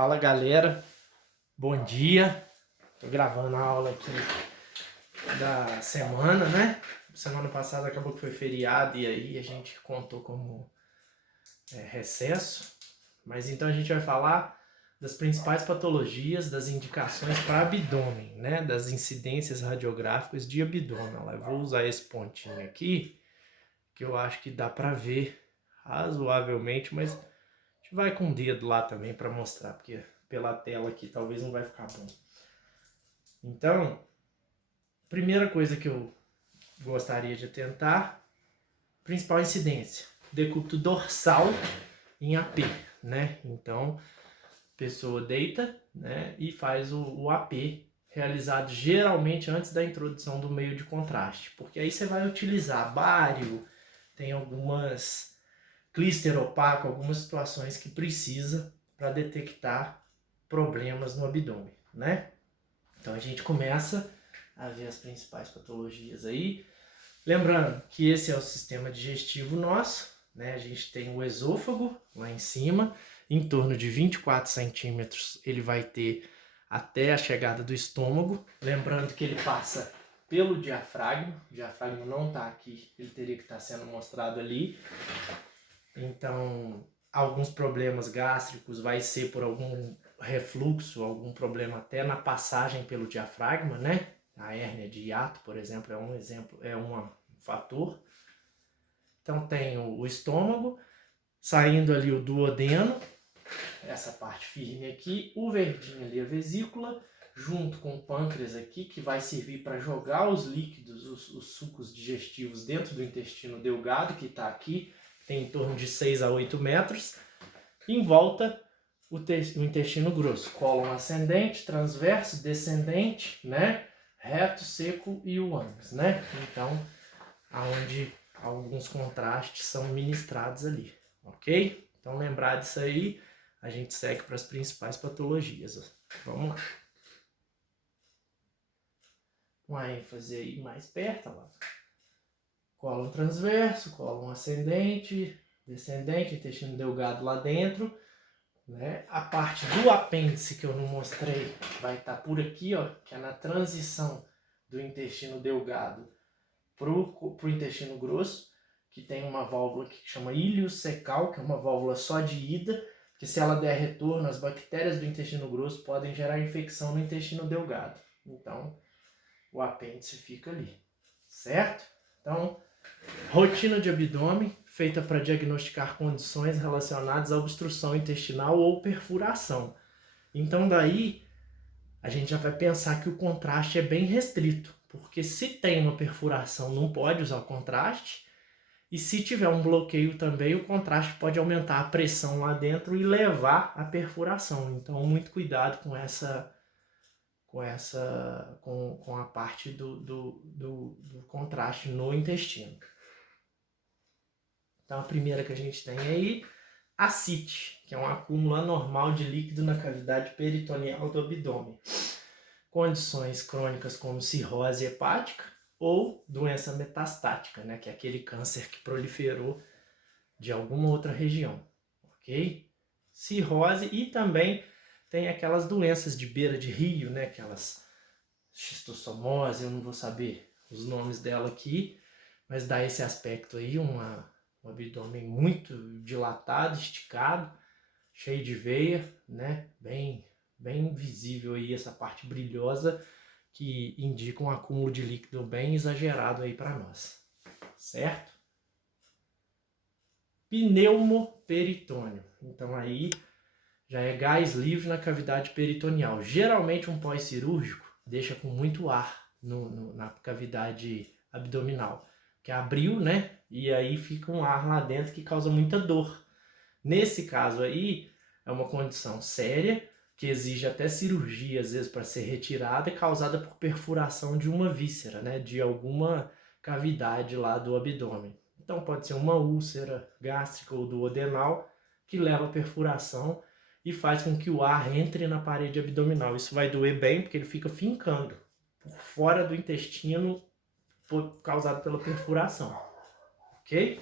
Fala galera, bom dia. Tô gravando a aula aqui da semana, né? Semana passada acabou que foi feriado e aí a gente contou como recesso. Mas então a gente vai falar das principais patologias, das indicações para abdômen, né? Das incidências radiográficas de abdômen. Eu vou usar esse pontinho aqui, que eu acho que dá para ver razoavelmente, mas a gente vai com o dedo lá também para mostrar, porque pela tela aqui talvez não vai ficar bom. Então, primeira coisa que eu gostaria de tentar, principal incidência, decúbito dorsal em AP, né? Então, a pessoa deita, né, e faz o AP, realizado geralmente antes da introdução do meio de contraste, porque aí você vai utilizar bário, tem algumas clíster opaco, algumas situações que precisa para detectar problemas no abdômen, né? Então a gente começa a ver as principais patologias aí. Lembrando que esse é o sistema digestivo nosso, né? A gente tem o esôfago lá em cima, em torno de 24 centímetros ele vai ter até a chegada do estômago. Lembrando que ele passa pelo diafragma, o diafragma não está aqui, ele teria que estar sendo mostrado ali. Então, alguns problemas gástricos vai ser por algum refluxo, algum problema até na passagem pelo diafragma, né? A hérnia de hiato, por exemplo, é um fator. Então tem o estômago, saindo ali o duodeno, essa parte firme aqui, o verdinho ali a vesícula, junto com o pâncreas aqui, que vai servir para jogar os líquidos, os sucos digestivos dentro do intestino delgado, que está aqui, tem em torno de 6 a 8 metros. Em volta, o intestino grosso, cólon ascendente, transverso, descendente, né? Reto, seco e o ânus, né? Então, aonde alguns contrastes são ministrados ali, ok? Então, lembrar disso aí, a gente segue para as principais patologias. Vamos lá. Uma ênfase aí mais perto, ó. Cólon transverso, cólon ascendente, descendente, intestino delgado lá dentro, né? A parte do apêndice que eu não mostrei vai estar por aqui, ó, que é na transição do intestino delgado pro intestino grosso, que tem uma válvula que chama iliocecal, que é uma válvula só de ida, que se ela der retorno, as bactérias do intestino grosso podem gerar infecção no intestino delgado. Então, o apêndice fica ali, certo? Então, rotina de abdômen, feita para diagnosticar condições relacionadas à obstrução intestinal ou perfuração. Então daí, a gente já vai pensar que o contraste é bem restrito, porque se tem uma perfuração não pode usar o contraste, e se tiver um bloqueio também, o contraste pode aumentar a pressão lá dentro e levar à perfuração. Então muito cuidado com a parte do contraste no intestino. Então a primeira que a gente tem aí, ascite, que é um acúmulo anormal de líquido na cavidade peritoneal do abdômen. Condições crônicas como cirrose hepática ou doença metastática, né, que é aquele câncer que proliferou de alguma outra região, ok? Cirrose, e também tem aquelas doenças de beira de rio, né, aquelas xistossomose, eu não vou saber os nomes dela aqui, mas dá esse aspecto aí, um abdômen muito dilatado, esticado, cheio de veia, né? Bem visível aí essa parte brilhosa que indica um acúmulo de líquido bem exagerado aí para nós, certo? Pneumoperitônio. Então aí já é gás livre na cavidade peritoneal. Geralmente um pós-cirúrgico deixa com muito ar na cavidade abdominal, que abriu, né? E aí fica um ar lá dentro que causa muita dor. Nesse caso aí, é uma condição séria, que exige até cirurgia, às vezes, para ser retirada, causada por perfuração de uma víscera, né? De alguma cavidade lá do abdômen. Então pode ser uma úlcera gástrica ou duodenal, que leva à perfuração e faz com que o ar entre na parede abdominal. Isso vai doer bem, porque ele fica fincando por fora do intestino, causado pela perfuração, ok?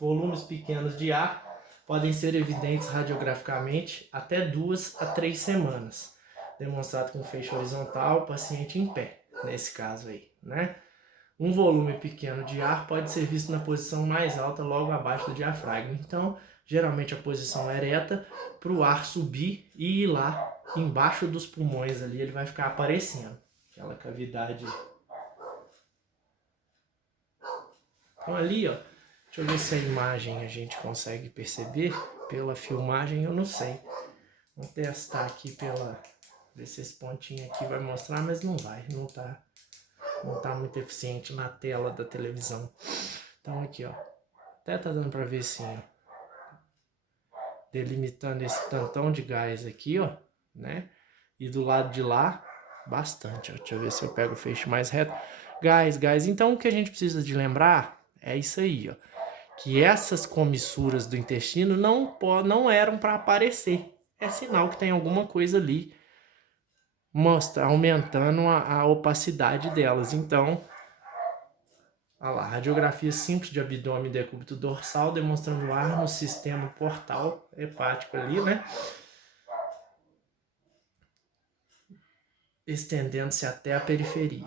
Volumes pequenos de ar podem ser evidentes radiograficamente até 2 a 3 semanas, demonstrado com feixe horizontal, paciente em pé, nesse caso aí, né? Um volume pequeno de ar pode ser visto na posição mais alta, logo abaixo do diafragma. Então, geralmente a posição ereta, para o ar subir e ir lá embaixo dos pulmões ali, ele vai ficar aparecendo. Aquela cavidade. Então ali, ó, deixa eu ver se a imagem a gente consegue perceber. Pela filmagem eu não sei. Vamos testar aqui ver se esse pontinho aqui vai mostrar, mas não vai. Não tá muito eficiente na tela da televisão. Então aqui, ó. Até tá dando pra ver sim, ó. Delimitando esse tantão de gás aqui, ó, né? E do lado de lá, bastante, ó. Deixa eu ver se eu pego o feixe mais reto. Gás. Então o que a gente precisa de lembrar é isso aí, ó. Que essas comissuras do intestino não eram para aparecer. É sinal que tem alguma coisa ali aumentando a opacidade delas. Então, olha lá, radiografia simples de abdômen e decúbito dorsal, demonstrando ar no sistema portal hepático ali, né? Estendendo-se até a periferia.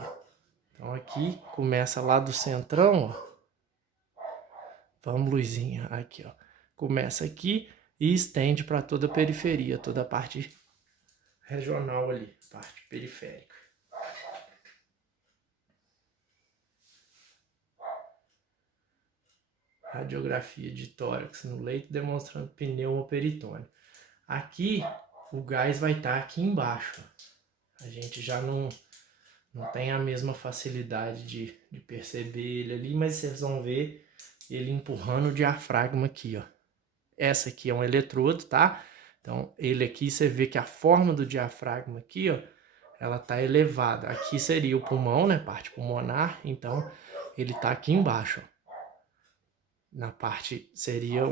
Então aqui, começa lá do centrão, ó. Vamos, luzinha, aqui, ó. Começa aqui e estende para toda a periferia, toda a parte regional ali, parte periférica. Radiografia de tórax no leito demonstrando pneumoperitônio. Aqui o gás vai estar aqui embaixo. A gente já não tem a mesma facilidade de perceber ele ali, mas vocês vão ver ele empurrando o diafragma aqui, ó. Essa aqui é um eletrodo, tá? Então ele aqui, você vê que a forma do diafragma aqui, ó, ela tá elevada. Aqui seria o pulmão, né? Parte pulmonar. Então ele tá aqui embaixo, ó. Na parte seria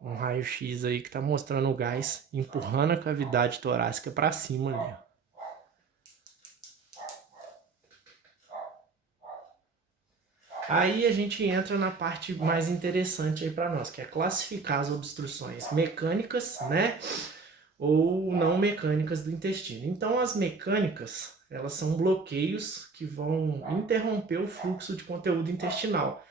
um raio-x aí que tá mostrando o gás empurrando a cavidade torácica para cima ali, ó. Aí a gente entra na parte mais interessante aí para nós, que é classificar as obstruções mecânicas, né, ou não mecânicas do intestino. Então as mecânicas, elas são bloqueios que vão interromper o fluxo de conteúdo intestinal.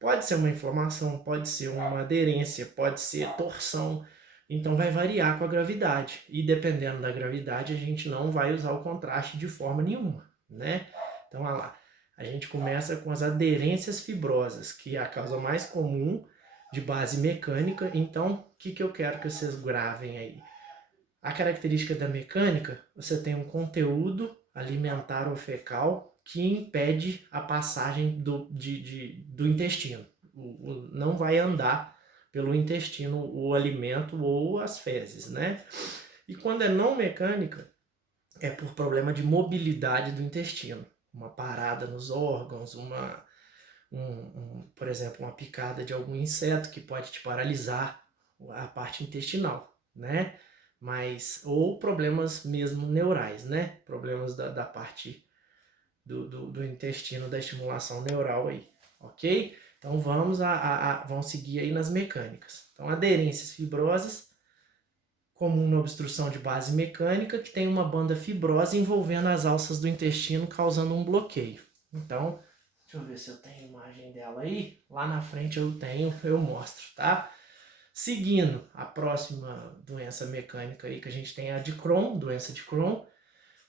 Pode ser uma inflamação, pode ser uma aderência, pode ser torção. Então vai variar com a gravidade. E dependendo da gravidade, a gente não vai usar o contraste de forma nenhuma, né? Então, olha lá. A gente começa com as aderências fibrosas, que é a causa mais comum de base mecânica. Então, o que eu quero que vocês gravem aí? A característica da mecânica, você tem um conteúdo alimentar ou fecal que impede a passagem do intestino. Não vai andar pelo intestino o alimento ou as fezes, né? E quando é não mecânica, é por problema de mobilidade do intestino. Uma parada nos órgãos, por exemplo, uma picada de algum inseto que pode te paralisar a parte intestinal, né? Ou problemas mesmo neurais, né? Problemas da parte do intestino, da estimulação neural aí, ok? Então vamos seguir aí nas mecânicas. Então, aderências fibrosas, comum na obstrução de base mecânica, que tem uma banda fibrosa envolvendo as alças do intestino, causando um bloqueio. Então, deixa eu ver se eu tenho imagem dela aí. Lá na frente eu mostro, tá? Seguindo, a próxima doença mecânica aí que a gente tem é a de Crohn, doença de Crohn,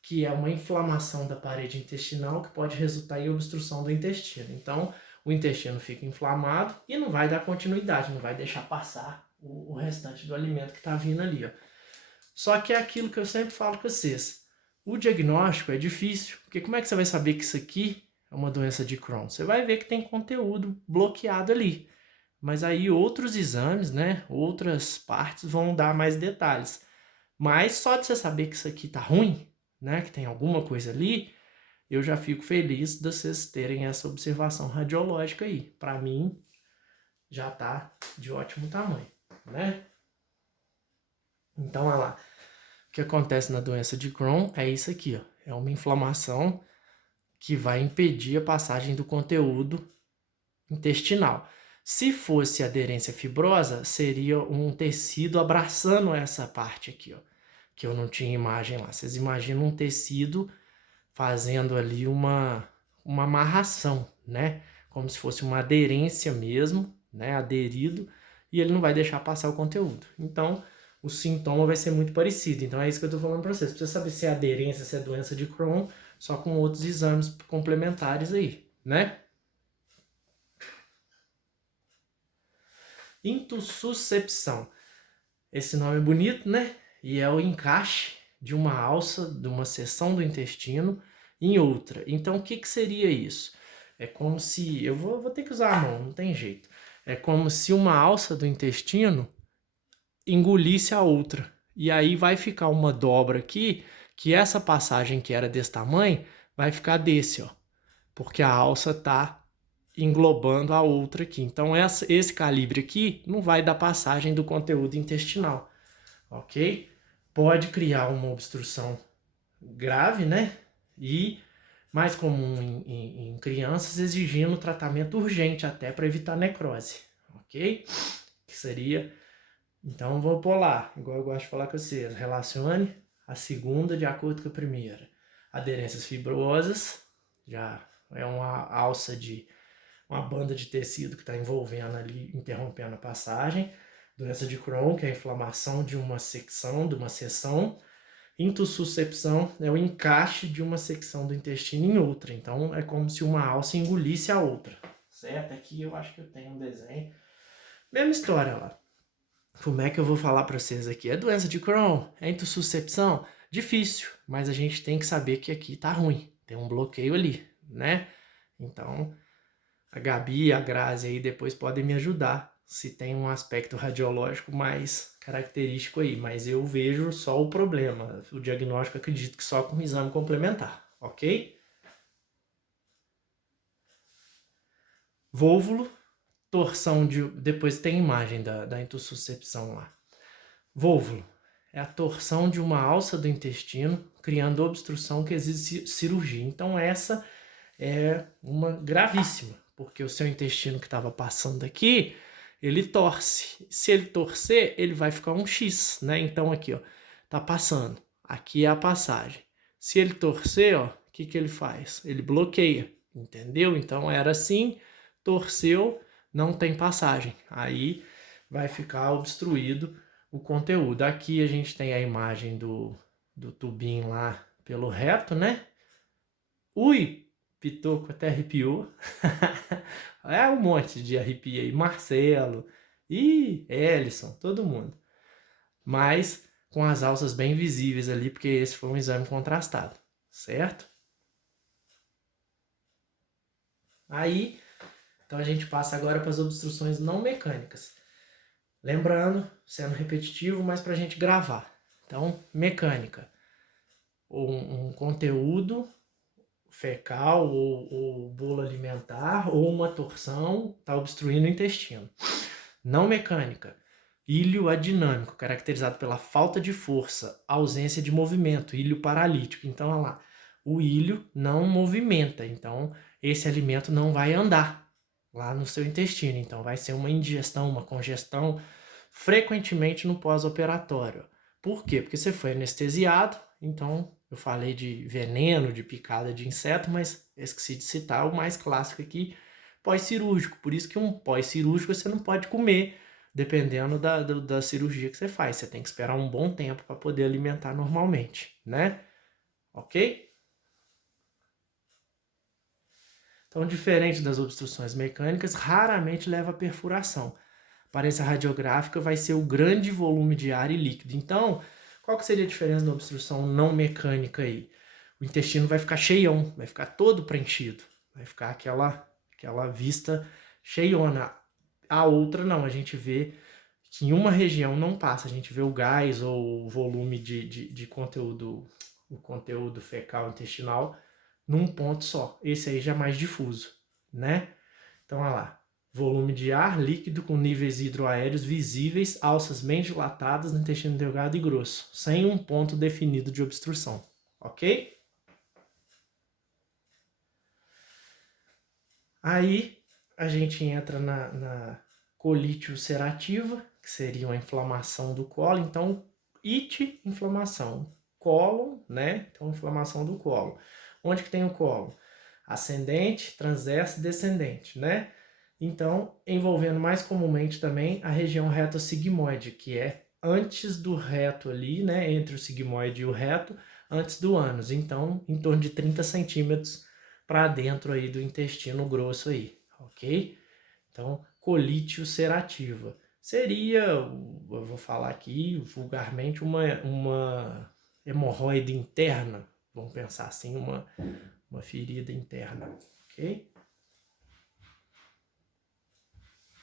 que é uma inflamação da parede intestinal que pode resultar em obstrução do intestino. Então, o intestino fica inflamado e não vai dar continuidade, não vai deixar passar o restante do alimento que está vindo ali, ó. Só que é aquilo que eu sempre falo com vocês. O diagnóstico é difícil, porque como é que você vai saber que isso aqui é uma doença de Crohn? Você vai ver que tem conteúdo bloqueado ali. Mas aí outros exames, né, outras partes vão dar mais detalhes. Mas só de você saber que isso aqui tá ruim, né, que tem alguma coisa ali, eu já fico feliz de vocês terem essa observação radiológica aí. Para mim, já tá de ótimo tamanho, né? Então, olha lá. O que acontece na doença de Crohn é isso aqui, ó. É uma inflamação que vai impedir a passagem do conteúdo intestinal. Se fosse aderência fibrosa, seria um tecido abraçando essa parte aqui, ó, que eu não tinha imagem lá. Vocês imaginam um tecido fazendo ali uma amarração, né? Como se fosse uma aderência mesmo, né? Aderido, e ele não vai deixar passar o conteúdo. Então, o sintoma vai ser muito parecido. Então, é isso que eu tô falando para vocês. Precisa saber se é aderência, se é doença de Crohn, só com outros exames complementares aí, né? Intussuscepção. Esse nome é bonito, né? E é o encaixe de uma alça, de uma seção do intestino em outra. Então, o que seria isso? É como se... Eu vou ter que usar a mão, não tem jeito. É como se uma alça do intestino engolisse a outra. E aí vai ficar uma dobra aqui, que essa passagem que era desse tamanho, vai ficar desse, ó. Porque a alça tá englobando a outra aqui. Então, esse calibre aqui não vai dar passagem do conteúdo intestinal, ok? Pode criar uma obstrução grave, né? E mais comum em crianças, exigindo tratamento urgente até para evitar necrose, ok? Que seria... Então, vou pôr lá, igual eu gosto de falar com vocês, relacione a segunda de acordo com a primeira. Aderências fibrosas, já é uma alça de uma banda de tecido que está envolvendo ali, interrompendo a passagem. Doença de Crohn, que é a inflamação de uma secção, de uma seção. Intussuscepção é o encaixe de uma secção do intestino em outra. Então, é como se uma alça engolisse a outra. Certo? Aqui eu acho que eu tenho um desenho. Mesma história lá. Como é que eu vou falar para vocês aqui? É doença de Crohn? É intussuscepção? Difícil, mas a gente tem que saber que aqui tá ruim. Tem um bloqueio ali, né? Então... A Gabi e a Grazi aí depois podem me ajudar se tem um aspecto radiológico mais característico aí, mas eu vejo só o problema. O diagnóstico acredito que só com o exame complementar, ok? Vôvulo, torção de... Depois tem imagem da intussuscepção lá. Vôvulo é a torção de uma alça do intestino, criando obstrução que exige cirurgia. Então essa é uma gravíssima, porque o seu intestino que estava passando aqui, ele torce. Se ele torcer, ele vai ficar um X, né? Então aqui, ó, tá passando. Aqui é a passagem. Se ele torcer, ó, o que ele faz? Ele bloqueia, entendeu? Então era assim, torceu, não tem passagem. Aí vai ficar obstruído o conteúdo. Aqui a gente tem a imagem do tubinho lá pelo reto, né? Ui! Pitoco até arrepiou. É um monte de arrepio aí. Marcelo, e Ellison, todo mundo. Mas com as alças bem visíveis ali, porque esse foi um exame contrastado, certo? Aí, então a gente passa agora para as obstruções não mecânicas. Lembrando, sendo repetitivo, mas para a gente gravar. Então, mecânica. Um conteúdo fecal ou bolo alimentar ou uma torção está obstruindo o intestino. Não mecânica. Ilho adinâmico, caracterizado pela falta de força, ausência de movimento, ilho paralítico. Então, olha lá, o ilho não movimenta, então esse alimento não vai andar lá no seu intestino. Então, vai ser uma indigestão, uma congestão, frequentemente no pós-operatório. Por quê? Porque você foi anestesiado, então eu falei de veneno, de picada de inseto, mas esqueci de citar o mais clássico aqui, pós-cirúrgico. Por isso que um pós-cirúrgico você não pode comer, dependendo da cirurgia que você faz. Você tem que esperar um bom tempo para poder alimentar normalmente, né? Ok? Então, diferente das obstruções mecânicas, raramente leva a perfuração. A aparência radiográfica vai ser o grande volume de ar e líquido. Então, qual que seria a diferença da obstrução não mecânica aí? O intestino vai ficar cheião, vai ficar todo preenchido, vai ficar aquela vista cheiona. A outra não, a gente vê que em uma região não passa, a gente vê o gás ou o volume de conteúdo, o conteúdo fecal intestinal num ponto só. Esse aí já é mais difuso, né? Então, olha lá. Volume de ar líquido com níveis hidroaéreos visíveis, alças bem dilatadas no intestino delgado e grosso, sem um ponto definido de obstrução. Ok? Aí, a gente entra na colite ulcerativa, que seria uma inflamação do colo. Então, it, inflamação. Cólon, né? Então, inflamação do colo. Onde que tem o colo? Ascendente, transverso e descendente, né? Então, envolvendo mais comumente também a região reto-sigmoide, que é antes do reto ali, né? Entre o sigmoide e o reto, antes do ânus. Então, em torno de 30 centímetros para dentro aí do intestino grosso aí, ok? Então, colite ulcerativa. Seria, eu vou falar aqui vulgarmente, uma hemorroide interna, vamos pensar assim, uma ferida interna, ok?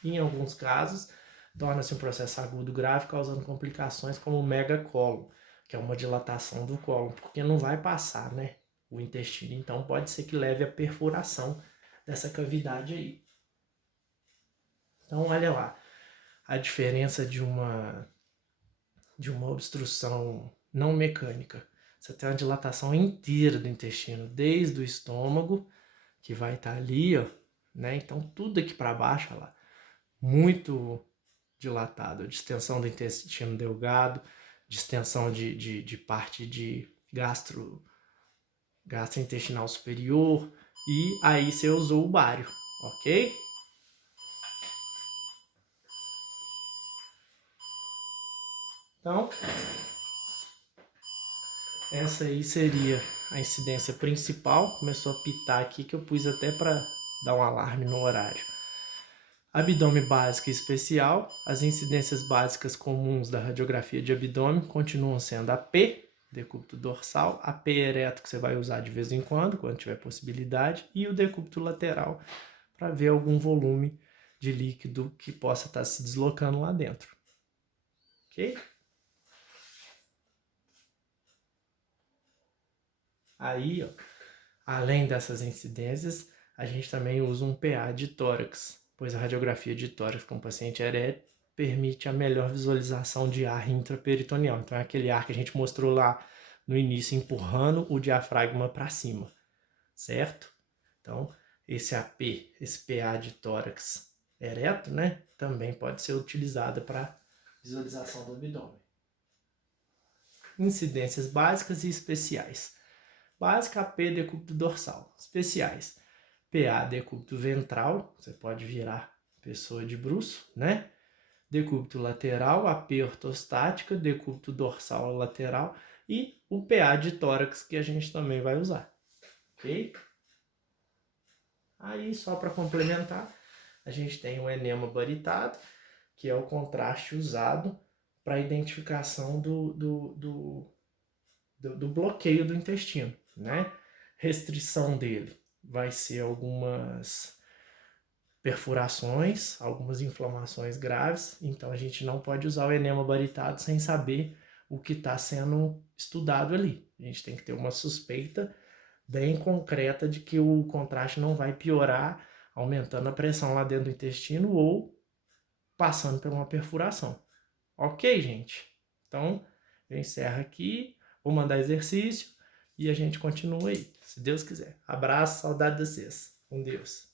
Em alguns casos, torna-se um processo agudo grave, causando complicações como o megacólon, que é uma dilatação do cólon, porque não vai passar, né, o intestino. Então, pode ser que leve à perfuração dessa cavidade aí. Então, olha lá, a diferença de uma obstrução não mecânica. Você tem uma dilatação inteira do intestino, desde o estômago, que vai estar ali, ó, né? Então, tudo aqui para baixo, ó lá, muito dilatado. Distensão do intestino delgado, distensão de parte de gastrointestinal superior, e aí você usou o bário, ok? Então, essa aí seria a incidência principal. Começou a pitar aqui que eu pus até para dar um alarme no horário. Abdômen básico e especial. As incidências básicas comuns da radiografia de abdômen continuam sendo a P, decúbito dorsal, a P ereto que você vai usar de vez em quando tiver possibilidade, e o decúbito lateral para ver algum volume de líquido que possa estar se deslocando lá dentro. Ok? Aí, ó, além dessas incidências, a gente também usa um PA de tórax, pois a radiografia de tórax com paciente erétil permite a melhor visualização de ar intraperitoneal. Então é aquele ar que a gente mostrou lá no início, empurrando o diafragma para cima, certo? Então, esse AP, esse PA de tórax ereto, né, também pode ser utilizado para visualização do abdômen. Incidências básicas e especiais. Básica, AP, decúbito dorsal. Especiais, PA, decúbito ventral, você pode virar pessoa de bruço, né? Decúbito lateral, AP ortostática, decúbito dorsal lateral e o PA de tórax que a gente também vai usar, ok? Aí, só para complementar, a gente tem o enema baritado, que é o contraste usado para identificação do bloqueio do intestino, né? Restrição dele vai ser algumas perfurações, algumas inflamações graves, então a gente não pode usar o enema baritado sem saber o que está sendo estudado ali. A gente tem que ter uma suspeita bem concreta de que o contraste não vai piorar, aumentando a pressão lá dentro do intestino ou passando por uma perfuração. Ok, gente? Então, eu encerro aqui, vou mandar exercício e a gente continua aí, se Deus quiser. Abraço, saudade de vocês. Com Deus.